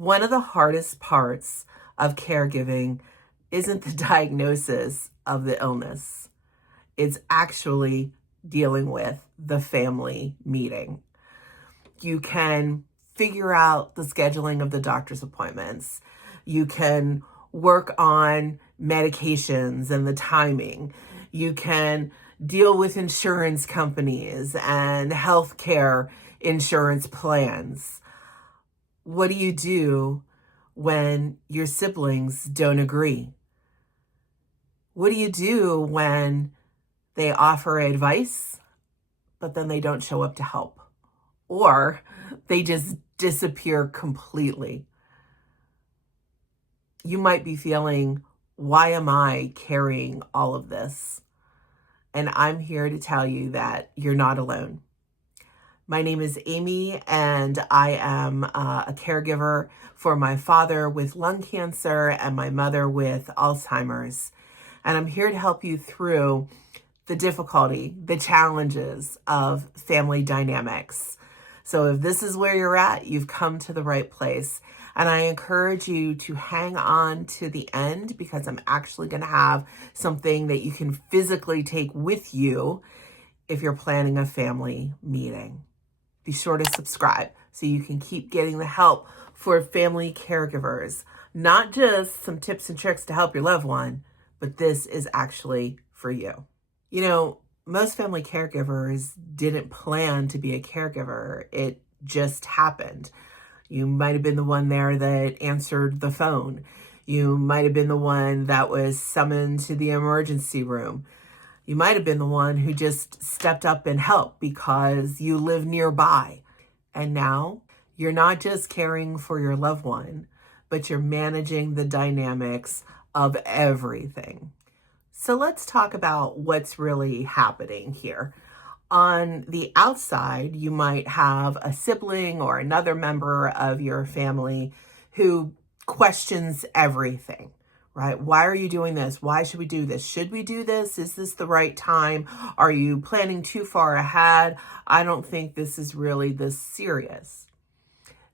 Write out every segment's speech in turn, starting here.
One of the hardest parts of caregiving isn't the diagnosis of the illness. It's actually dealing with the family meeting. You can figure out the scheduling of the doctor's appointments. You can work on medications and the timing. You can deal with insurance companies and healthcare insurance plans. What do you do when your siblings don't agree? What do you do when they offer advice, but then they don't show up to help? Or they just disappear completely? You might be feeling, why am I carrying all of this? And I'm here to tell you that you're not alone. My name is Amy, and I am a caregiver for my father with lung cancer and my mother with Alzheimer's. And I'm here to help you through the difficulty, the challenges of family dynamics. So if this is where you're at, you've come to the right place. And I encourage you to hang on to the end, because I'm actually going to have something that you can physically take with you if you're planning a family meeting. Be sure to subscribe so you can keep getting the help for family caregivers. Not just some tips and tricks to help your loved one, but this is actually for you. You know, most family caregivers didn't plan to be a caregiver. It just happened. You might have been the one there that answered the phone. You might have been the one that was summoned to the emergency room. You might have been the one who just stepped up and helped because you live nearby. And now you're not just caring for your loved one, but you're managing the dynamics of everything. So let's talk about what's really happening here. On the outside, you might have a sibling or another member of your family who questions everything. Right? Why are you doing this? Why should we do this? Should we do this? Is this the right time? Are you planning too far ahead? I don't think this is really this serious.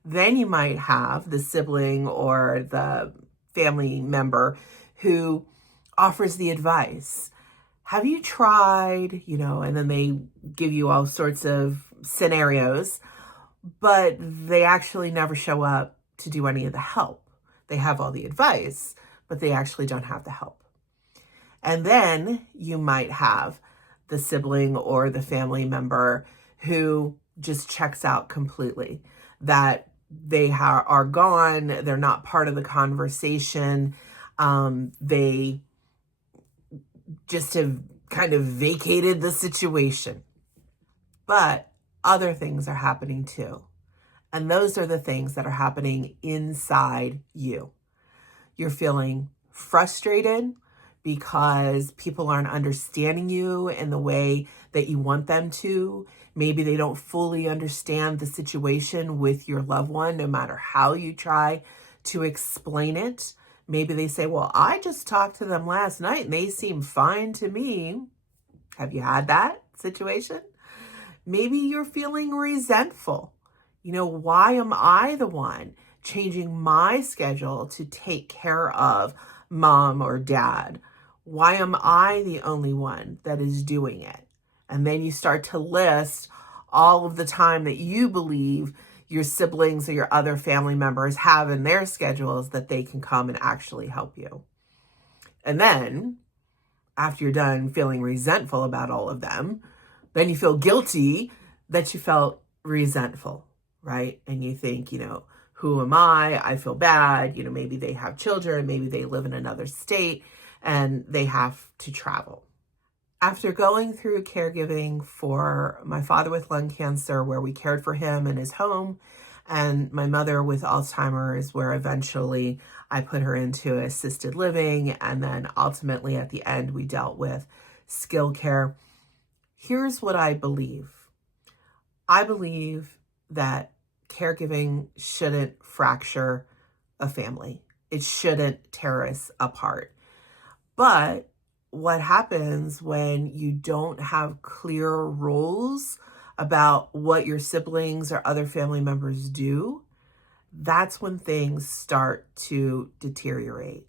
Then you might have the sibling or the family member who offers the advice. Have you tried, and then they give you all sorts of scenarios, but they actually never show up to do any of the help. They have all the advice, but they actually don't have the help. And then you might have the sibling or the family member who just checks out completely, that they are gone, they're not part of the conversation, they just have kind of vacated the situation. But other things are happening too. And those are the things that are happening inside you. You're feeling frustrated because people aren't understanding you in the way that you want them to. Maybe they don't fully understand the situation with your loved one, no matter how you try to explain it. Maybe they say, well, I just talked to them last night and they seem fine to me. Have you had that situation? Maybe you're feeling resentful. Why am I the one changing my schedule to take care of mom or dad? Why am I the only one that is doing it? And then you start to list all of the time that you believe your siblings or your other family members have in their schedules that they can come and actually help you. And then after you're done feeling resentful about all of them, then you feel guilty that you felt resentful, right? And you think, who am I? I feel bad. Maybe they have children, maybe they live in another state and they have to travel. After going through caregiving for my father with lung cancer, where we cared for him in his home, and my mother with Alzheimer's, where eventually I put her into assisted living, and then ultimately at the end we dealt with skilled care. Here's what I believe. I believe that caregiving shouldn't fracture a family. It shouldn't tear us apart. But what happens when you don't have clear rules about what your siblings or other family members do, that's when things start to deteriorate.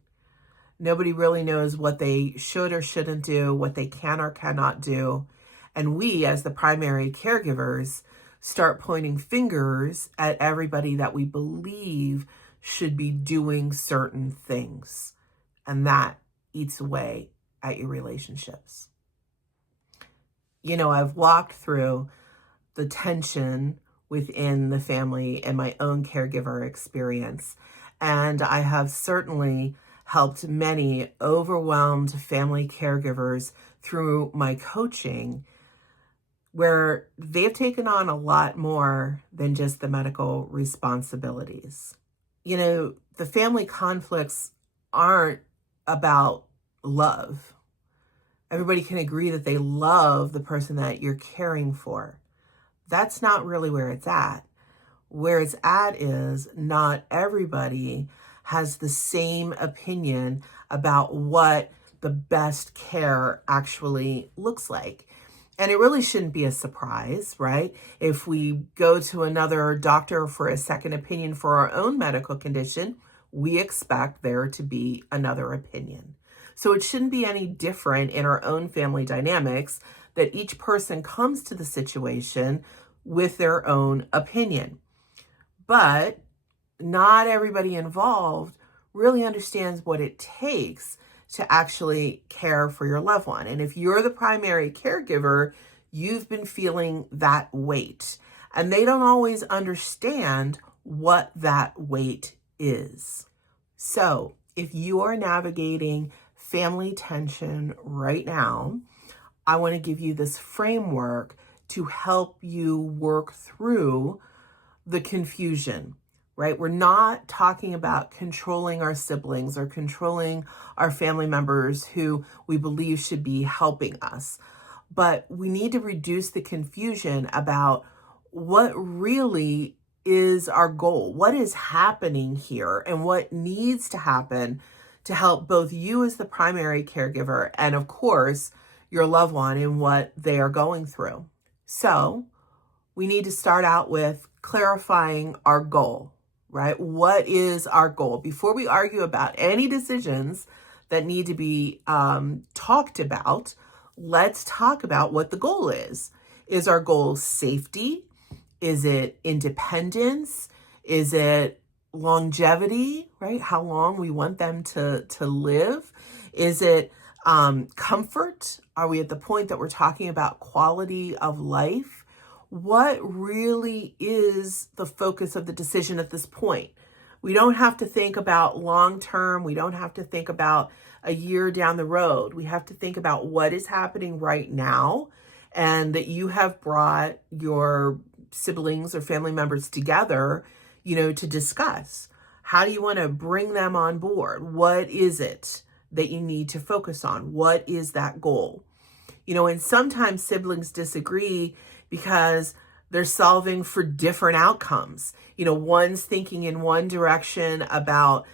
Nobody really knows what they should or shouldn't do, what they can or cannot do. And we, as the primary caregivers, start pointing fingers at everybody that we believe should be doing certain things. And that eats away at your relationships. I've walked through the tension within the family and my own caregiver experience. And I have certainly helped many overwhelmed family caregivers through my coaching, where they've taken on a lot more than just the medical responsibilities. The family conflicts aren't about love. Everybody can agree that they love the person that you're caring for. That's not really where it's at. Where it's at is not everybody has the same opinion about what the best care actually looks like. And it really shouldn't be a surprise, right? If we go to another doctor for a second opinion for our own medical condition, we expect there to be another opinion. So it shouldn't be any different in our own family dynamics that each person comes to the situation with their own opinion. But not everybody involved really understands what it takes to actually care for your loved one. And if you're the primary caregiver, you've been feeling that weight. And they don't always understand what that weight is. So if you are navigating family tension right now, I want to give you this framework to help you work through the confusion, right? We're not talking about controlling our siblings or controlling our family members who we believe should be helping us. But we need to reduce the confusion about what really is our goal, what is happening here, and what needs to happen to help both you as the primary caregiver and, of course, your loved one in what they are going through. So we need to start out with clarifying our goal, right? What is our goal? Before we argue about any decisions that need to be talked about, let's talk about what the goal is. Is our goal safety? Is it independence? Is it longevity, right? How long we want them to live? Is it comfort? Are we at the point that we're talking about quality of life? What really is the focus of the decision at this point? We don't have to think about long term. We don't have to think about a year down the road. We have to think about what is happening right now, and that you have brought your siblings or family members together, to discuss. How do you want to bring them on board? What is it that you need to focus on? What is that goal? And sometimes siblings disagree because they're solving for different outcomes. One's thinking in one direction about,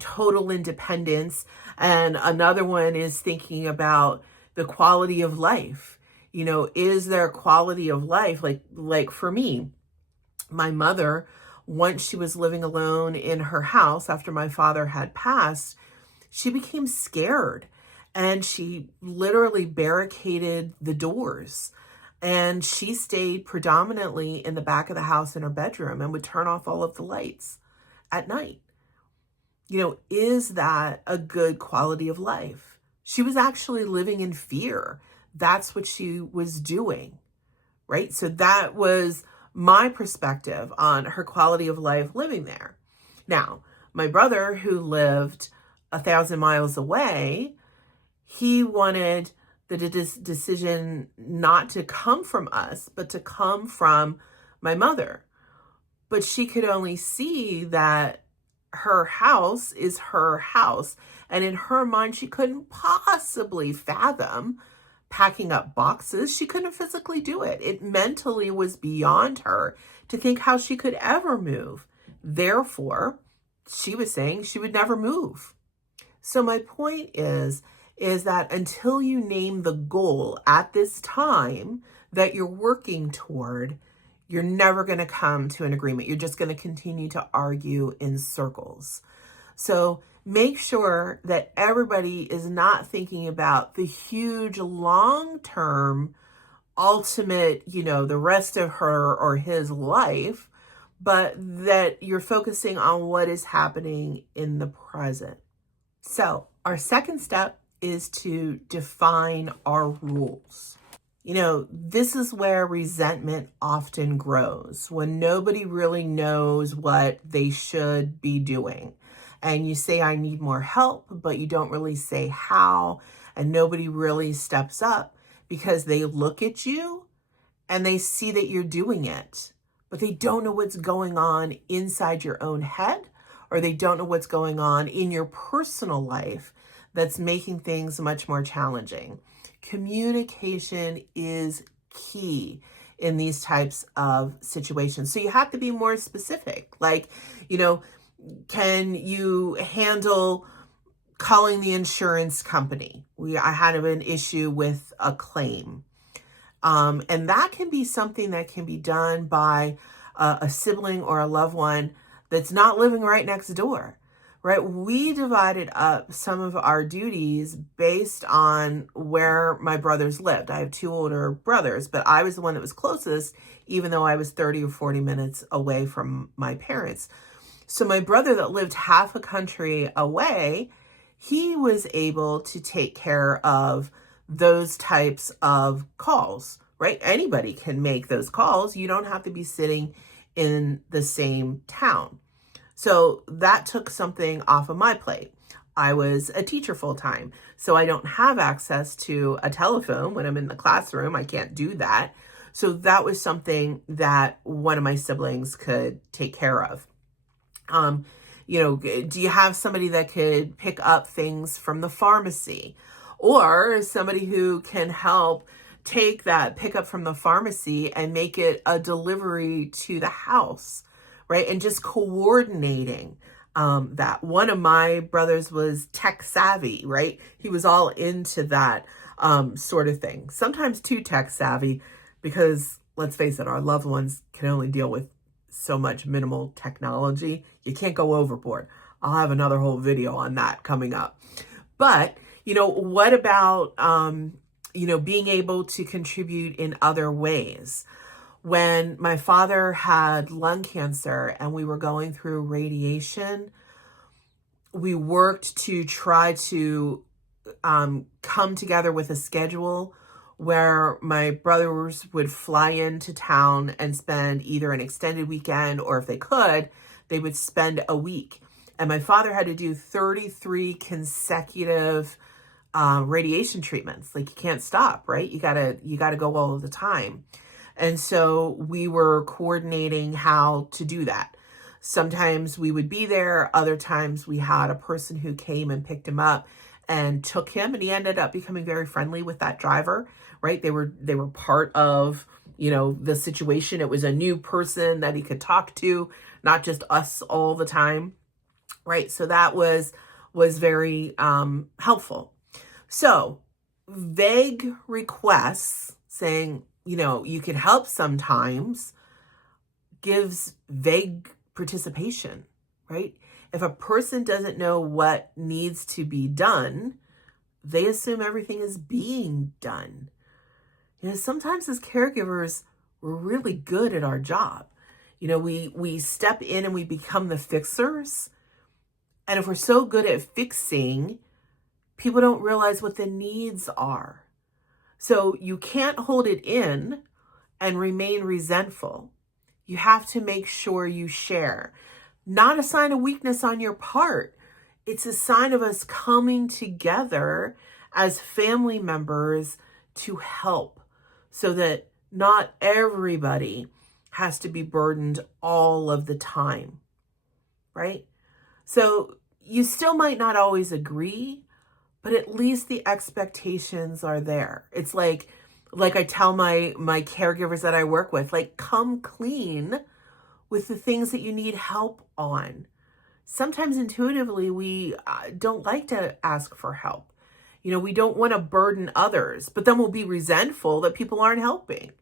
total independence, and another one is thinking about the quality of life. Is there quality of life? Like for me, my mother, once she was living alone in her house after my father had passed, she became scared and she literally barricaded the doors. And she stayed predominantly in the back of the house in her bedroom and would turn off all of the lights at night. Is that a good quality of life? She was actually living in fear. That's what she was doing, right? So that was my perspective on her quality of life living there. Now, my brother, who lived 1,000 miles away, he wanted the decision not to come from us, but to come from my mother. But she could only see that her house is her house. And in her mind, she couldn't possibly fathom packing up boxes. She couldn't physically do it. It mentally was beyond her to think how she could ever move. Therefore, she was saying she would never move. So my point is that until you name the goal at this time that you're working toward, you're never going to come to an agreement. You're just going to continue to argue in circles. So make sure that everybody is not thinking about the huge long-term ultimate, the rest of her or his life, but that you're focusing on what is happening in the present. So our second step is to define our rules. This is where resentment often grows, when nobody really knows what they should be doing. And you say, I need more help, but you don't really say how, and nobody really steps up because they look at you and they see that you're doing it, but they don't know what's going on inside your own head, or they don't know what's going on in your personal life that's making things much more challenging. Communication is key in these types of situations. So you have to be more specific. Like, can you handle calling the insurance company? I had an issue with a claim. And that can be something that can be done by a sibling or a loved one that's not living right next door, right? We divided up some of our duties based on where my brothers lived. I have 2 older brothers, but I was the one that was closest, even though I was 30 or 40 minutes away from my parents. So my brother that lived half a country away, he was able to take care of those types of calls, right? Anybody can make those calls. You don't have to be sitting in the same town. So that took something off of my plate. I was a teacher full time, so I don't have access to a telephone when I'm in the classroom. I can't do that. So that was something that one of my siblings could take care of. Do you have somebody that could pick up things from the pharmacy, or somebody who can help take that pickup from the pharmacy and make it a delivery to the house, right? And just coordinating that. One of my brothers was tech savvy, right? He was all into that sort of thing. Sometimes too tech savvy, because let's face it, our loved ones can only deal with so much minimal technology. You can't go overboard. I'll have another whole video on that coming up. But, what about, being able to contribute in other ways? When my father had lung cancer and we were going through radiation, we worked to try to come together with a schedule where my brothers would fly into town and spend either an extended weekend, or if they could, they would spend a week. And my father had to do 33 consecutive radiation treatments. Like, you can't stop, right? You gotta go all of the time. And so we were coordinating how to do that. Sometimes we would be there. Other times we had a person who came and picked him up and took him, and he ended up becoming very friendly with that driver, right? They were part of, the situation. It was a new person that he could talk to, not just us all the time, right? So that was very helpful. So vague requests saying, you can help sometimes, gives vague participation, right? If a person doesn't know what needs to be done, they assume everything is being done. Sometimes as caregivers, we're really good at our job. We step in and we become the fixers. And if we're so good at fixing, people don't realize what the needs are. So you can't hold it in and remain resentful. You have to make sure you share. Not a sign of weakness on your part. It's a sign of us coming together as family members to help, so that not everybody has to be burdened all of the time, right? So you still might not always agree, but at least the expectations are there. It's like I tell my caregivers that I work with, like, come clean with the things that you need help on. Sometimes intuitively, we don't like to ask for help. We don't want to burden others, but then we'll be resentful that people aren't helping,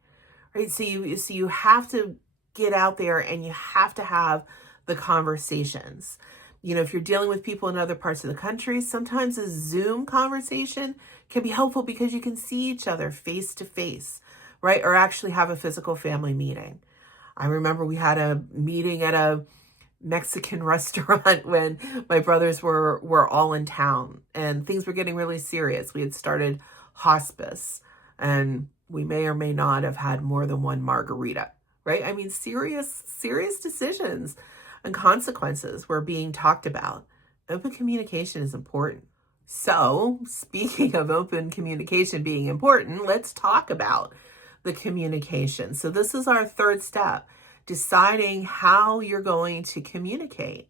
right? So you have to get out there and you have to have the conversations. If you're dealing with people in other parts of the country, sometimes a Zoom conversation can be helpful because you can see each other face to face, right? Or actually have a physical family meeting. I remember we had a meeting at a Mexican restaurant when my brothers were all in town and things were getting really serious. We had started hospice and we may or may not have had more than one margarita, right? I mean, serious decisions and consequences were being talked about. Open communication is important. So, speaking of open communication being important, let's talk about the communication. So this is our third step, deciding how you're going to communicate.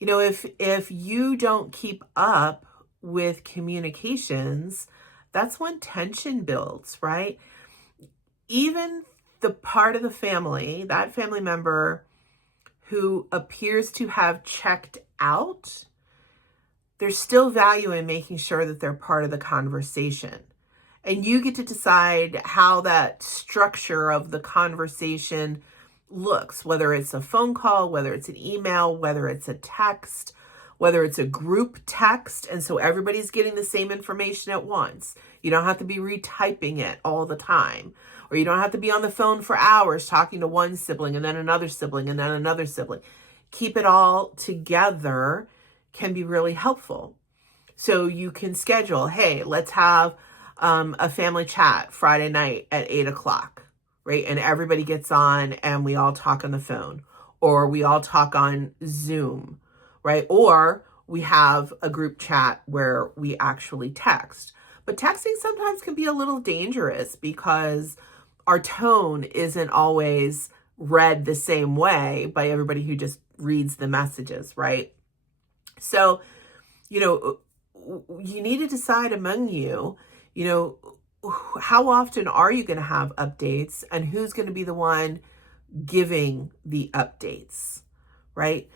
If you don't keep up with communications, that's when tension builds, right? Even the part of the family, that family member who appears to have checked out, there's still value in making sure that they're part of the conversation. And you get to decide how that structure of the conversation looks, whether it's a phone call, whether it's an email, whether it's a text, whether it's a group text. And so everybody's getting the same information at once. You don't have to be retyping it all the time, or you don't have to be on the phone for hours talking to one sibling and then another sibling and then another sibling. Keep it all together can be really helpful. So you can schedule, hey, let's have a family chat Friday night at 8:00, right? And everybody gets on and we all talk on the phone, or we all talk on Zoom, right? Or we have a group chat where we actually text. But texting sometimes can be a little dangerous because our tone isn't always read the same way by everybody who just reads the messages, right? So, you need to decide among you, how often are you going to have updates and who's going to be the one giving the updates, right?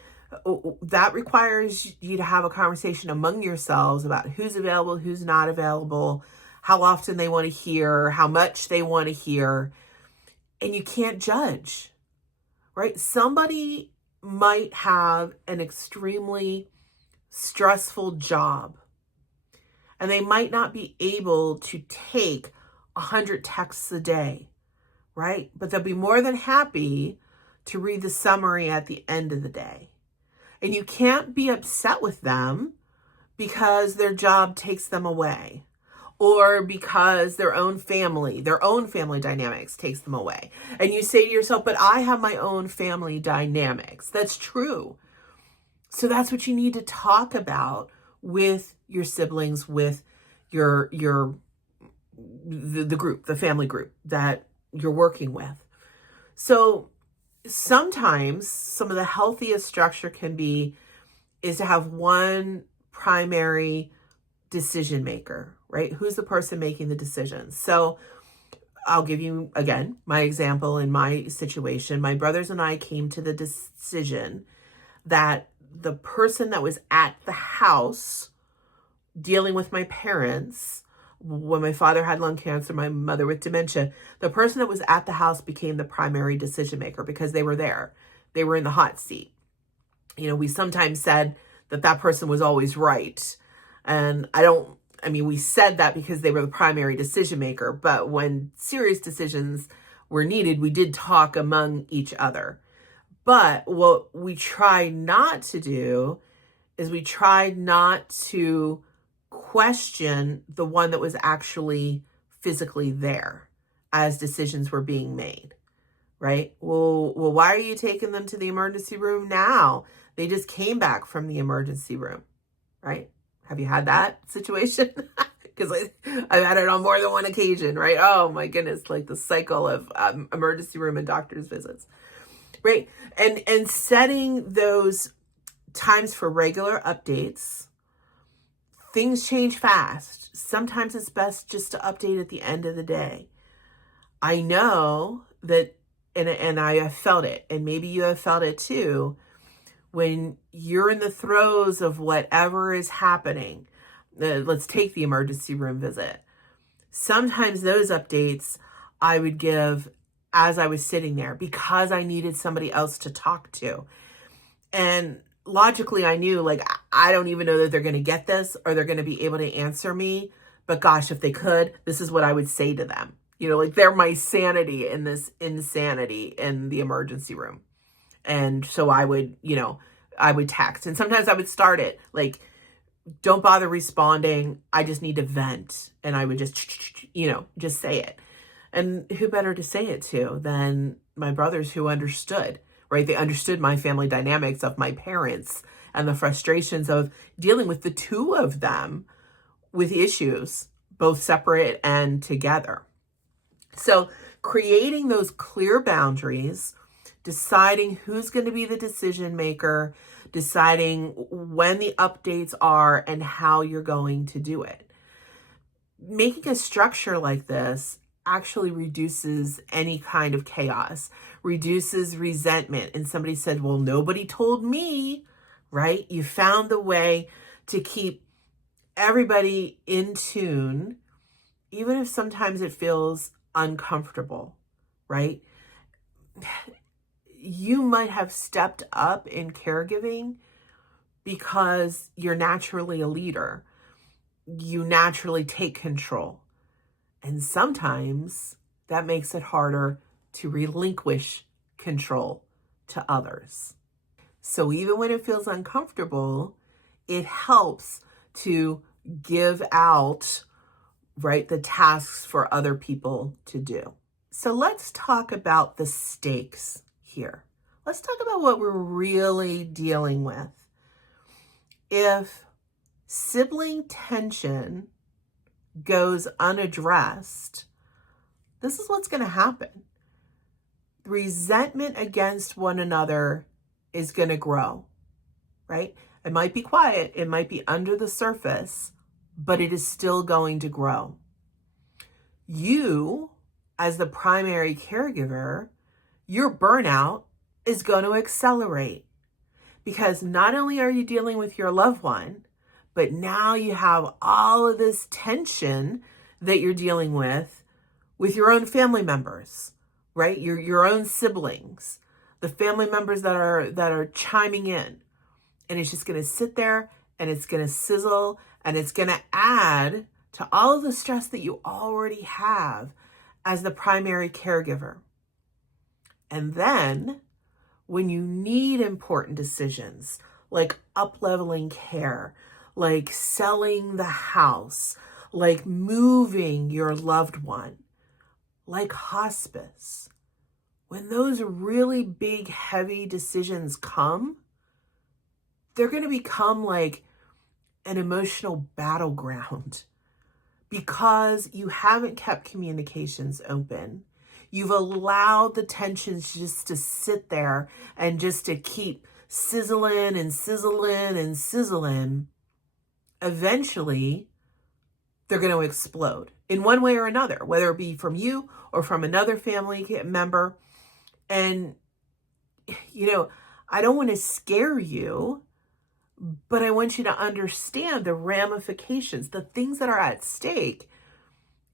That requires you to have a conversation among yourselves about who's available, who's not available, how often they want to hear, how much they want to hear. And you can't judge, right? Somebody might have an extremely stressful job and they might not be able to take 100 texts a day, right? But they'll be more than happy to read the summary at the end of the day. And you can't be upset with them because their job takes them away, or because their own family dynamics takes them away. And you say to yourself, but I have my own family dynamics. That's true. So that's what you need to talk about with your siblings, with the group, the family group that you're working with. So sometimes some of the healthiest structure is to have one primary decision maker, right? Who's the person making the decisions? So I'll give you, again, my example in my situation. My brothers and I came to the decision that the person that was at the house dealing with my parents, when my father had lung cancer, my mother with dementia, the person that was at the house became the primary decision maker because they were there. They were in the hot seat. We sometimes said that person was always right. And we said that because they were the primary decision maker, but when serious decisions were needed, we did talk among each other. But what we tried not to do is we tried not to question the one that was actually physically there as decisions were being made, right? Well, why are you taking them to the emergency room now? They just came back from the emergency room, right? Have you had that situation? Because I've had it on more than one occasion, right? Oh my goodness, like the cycle of emergency room and doctor's visits, right? And setting those times for regular updates. Things change fast. Sometimes it's best just to update at the end of the day. I know that, and I have felt it, and maybe you have felt it too, when you're in the throes of whatever is happening. Let's take the emergency room visit. Sometimes those updates I would give as I was sitting there because I needed somebody else to talk to. And logically, I knew, like, I don't even know that they're going to get this or they're going to be able to answer me. But gosh, if they could, this is what I would say to them. You know, like, they're my sanity in this insanity in the emergency room. And so I would, I would text. And sometimes I would start it like, don't bother responding. I just need to vent. And I would just, just say it. And who better to say it to than my brothers who understood, right? They understood my family dynamics of my parents and the frustrations of dealing with the two of them with issues, both separate and together. So creating those clear boundaries, deciding who's going to be the decision maker, deciding when the updates are and how you're going to do it. Making a structure like this actually reduces any kind of chaos, reduces resentment. And somebody said, well, nobody told me, right? You found the way to keep everybody in tune, even if sometimes it feels uncomfortable, right? You might have stepped up in caregiving because you're naturally a leader. You naturally take control. And sometimes that makes it harder to relinquish control to others. So even when it feels uncomfortable, it helps to give out, right, the tasks for other people to do. So let's talk about the stakes here. Let's talk about what we're really dealing with. If sibling tension goes unaddressed, this is what's going to happen. Resentment against one another is going to grow, right? It might be quiet, it might be under the surface, but it is still going to grow. You, as the primary caregiver, your burnout is going to accelerate because not only are you dealing with your loved one, but now you have all of this tension that you're dealing with your own family members, right? Your own siblings, the family members that are chiming in. And it's just going to sit there and it's going to sizzle and it's going to add to all of the stress that you already have as the primary caregiver. And then when you need important decisions like up-leveling care, like selling the house, like moving your loved one, like hospice, when those really big, heavy decisions come, they're going to become like an emotional battleground because you haven't kept communications open. You've allowed the tensions just to sit there and just to keep sizzling and sizzling and sizzling. Eventually, they're going to explode in one way or another, whether it be from you or from another family member. And, I don't want to scare you, but I want you to understand the ramifications, the things that are at stake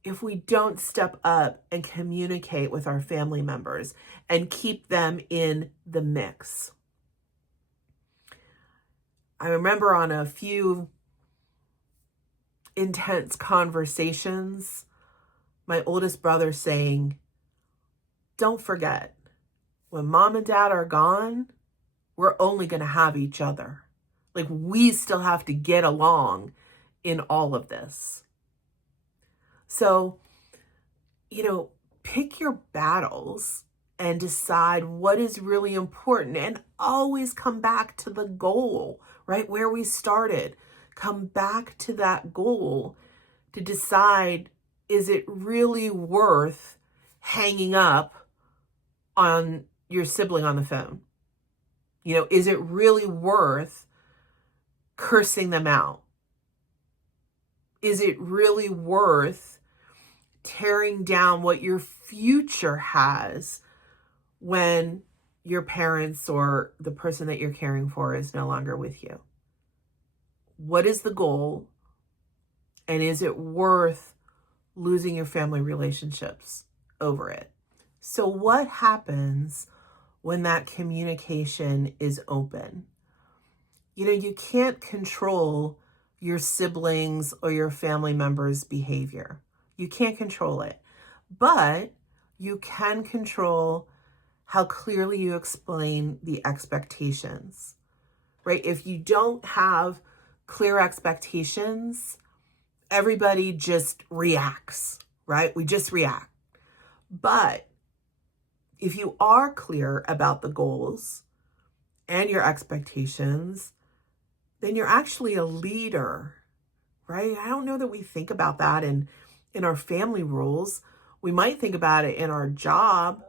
if we don't step up and communicate with our family members and keep them in the mix. I remember on a few intense conversations, my oldest brother saying, don't forget, when mom and dad are gone, we're only going to have each other. Like, we still have to get along in all of this. So, pick your battles and decide what is really important and always come back to the goal, right? Where we started. Come back to that goal to decide, is it really worth hanging up on your sibling on the phone? Is it really worth cursing them out? Is it really worth tearing down what your future has when your parents or the person that you're caring for is no longer with you? What is the goal? And is it worth losing your family relationships over it? So what happens when that communication is open? You can't control your siblings or your family members' behavior. You can't control it, but you can control how clearly you explain the expectations, right? If you don't have clear expectations, everybody just reacts, right? We just react. But if you are clear about the goals and your expectations, then you're actually a leader, right? I don't know that we think about that in our family rules. We might think about it in our job,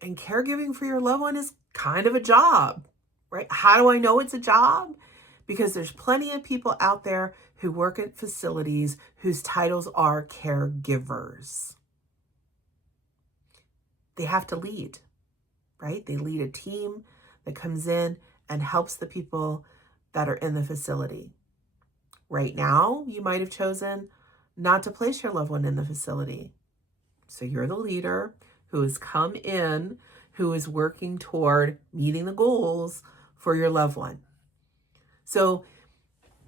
and caregiving for your loved one is kind of a job, right? How do I know it's a job? Because there's plenty of people out there who work at facilities whose titles are caregivers. They have to lead, right? They lead a team that comes in and helps the people that are in the facility. Right now, you might have chosen not to place your loved one in the facility. So you're the leader who has come in, who is working toward meeting the goals for your loved one. So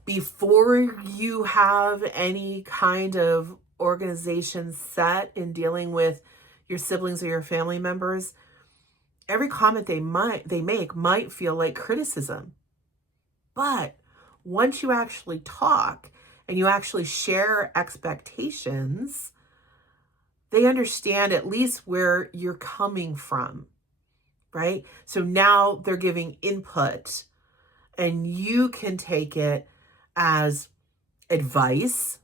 before you have any kind of organization set in dealing with your siblings or your family members, every comment they make might feel like criticism. But once you actually talk and you actually share expectations, they understand at least where you're coming from, right? So now they're giving input, and you can take it as advice,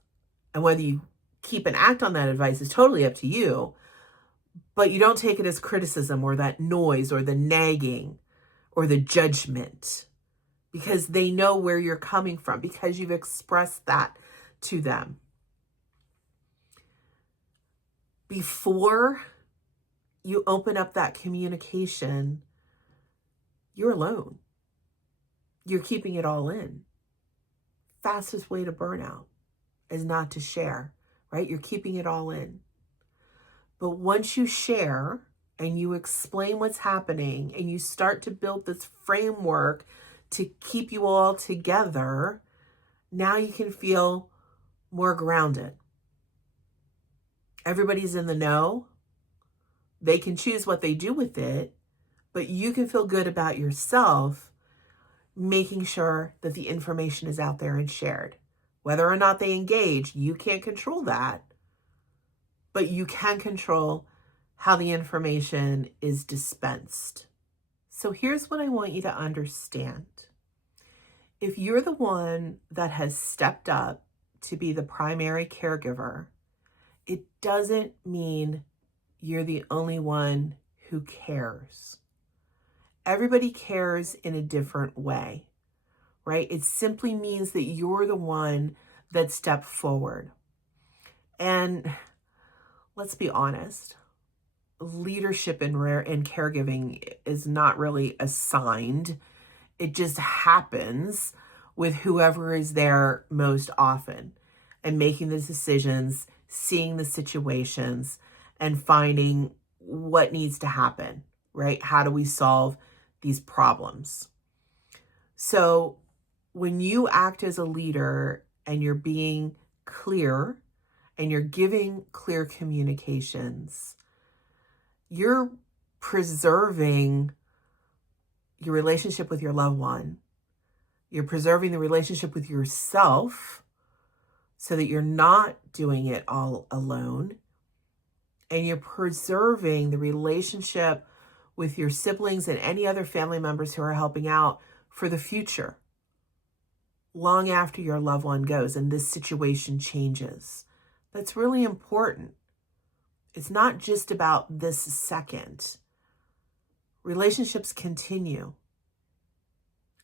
and whether you keep and act on that advice is totally up to you, but you don't take it as criticism or that noise or the nagging or the judgment, because they know where you're coming from, because you've expressed that to them. Before you open up that communication, you're alone. You're keeping it all in. Fastest way to burnout is not to share, right? You're keeping it all in. But once you share and you explain what's happening and you start to build this framework to keep you all together, now you can feel more grounded. Everybody's in the know. They can choose what they do with it, but you can feel good about yourself, making sure that the information is out there and shared. Whether or not they engage, you can't control that, but you can control how the information is dispensed. So here's what I want you to understand. If you're the one that has stepped up to be the primary caregiver, it doesn't mean you're the only one who cares. Everybody cares in a different way, right? It simply means that you're the one that stepped forward. And let's be honest, leadership in caregiving is not really assigned. It just happens with whoever is there most often and making the decisions, seeing the situations, and finding what needs to happen, right? How do we solve these problems? So when you act as a leader and you're being clear and you're giving clear communications, you're preserving your relationship with your loved one. You're preserving the relationship with yourself so that you're not doing it all alone. And you're preserving the relationship with your siblings and any other family members who are helping out for the future, long after your loved one goes and this situation changes. That's really important. It's not just about this second. Relationships continue.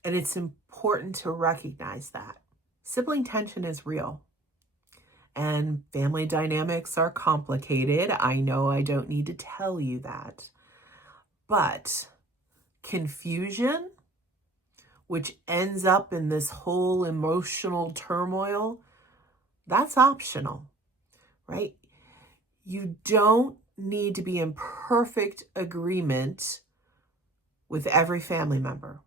And it's important to recognize that. Sibling tension is real. And family dynamics are complicated. I know I don't need to tell you that. But confusion, which ends up in this whole emotional turmoil, that's optional, right? You don't need to be in perfect agreement with every family member,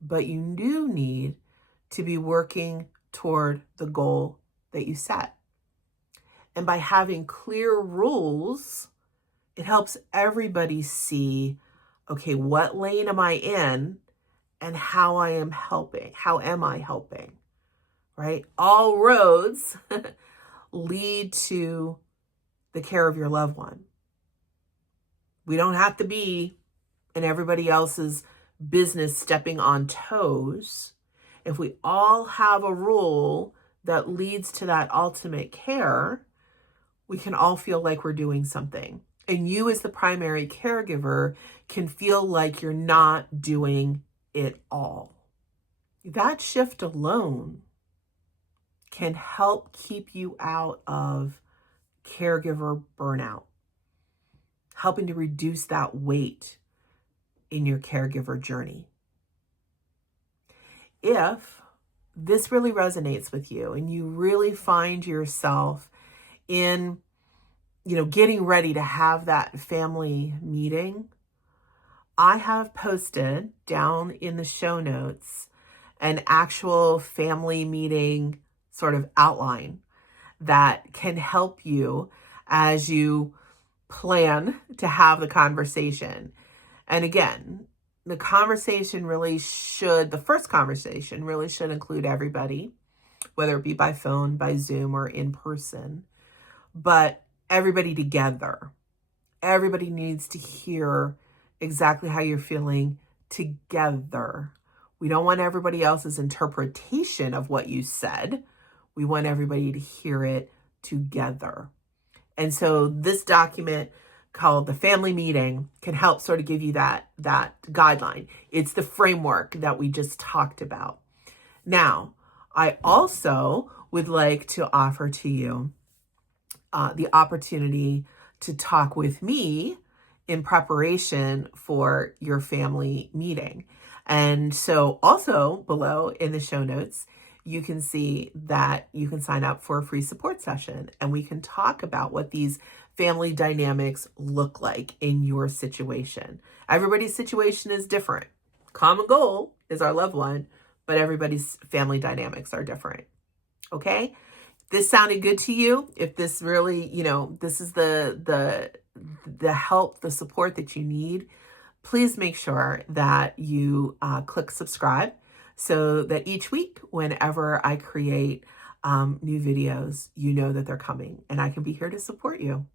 but you do need to be working toward the goal that you set. And by having clear rules, it helps everybody see, okay, what lane am I in and how I am helping? How am I helping? Right? All roads lead to the care of your loved one. We don't have to be in everybody else's business stepping on toes. If we all have a rule that leads to that ultimate care, we can all feel like we're doing something. And you as the primary caregiver can feel like you're not doing it all. That shift alone can help keep you out of caregiver burnout, helping to reduce that weight in your caregiver journey. If this really resonates with you and you really find yourself in, getting ready to have that family meeting, I have posted down in the show notes an actual family meeting sort of outline that can help you as you plan to have the conversation. And again, the first conversation really should include everybody, whether it be by phone, by Zoom, or in person, but everybody together. Everybody needs to hear exactly how you're feeling together. We don't want everybody else's interpretation of what you said. We want everybody to hear it together. And so this document called the family meeting can help sort of give you that guideline. It's the framework that we just talked about. Now, I also would like to offer to you the opportunity to talk with me in preparation for your family meeting. And so also below in the show notes, you can see that you can sign up for a free support session and we can talk about what these family dynamics look like in your situation. Everybody's situation is different. Common goal is our loved one, but everybody's family dynamics are different. Okay? If this sounded good to you, if this really, this is the help, the support that you need, please make sure that you click subscribe so that each week, whenever I create new videos, you know that they're coming and I can be here to support you.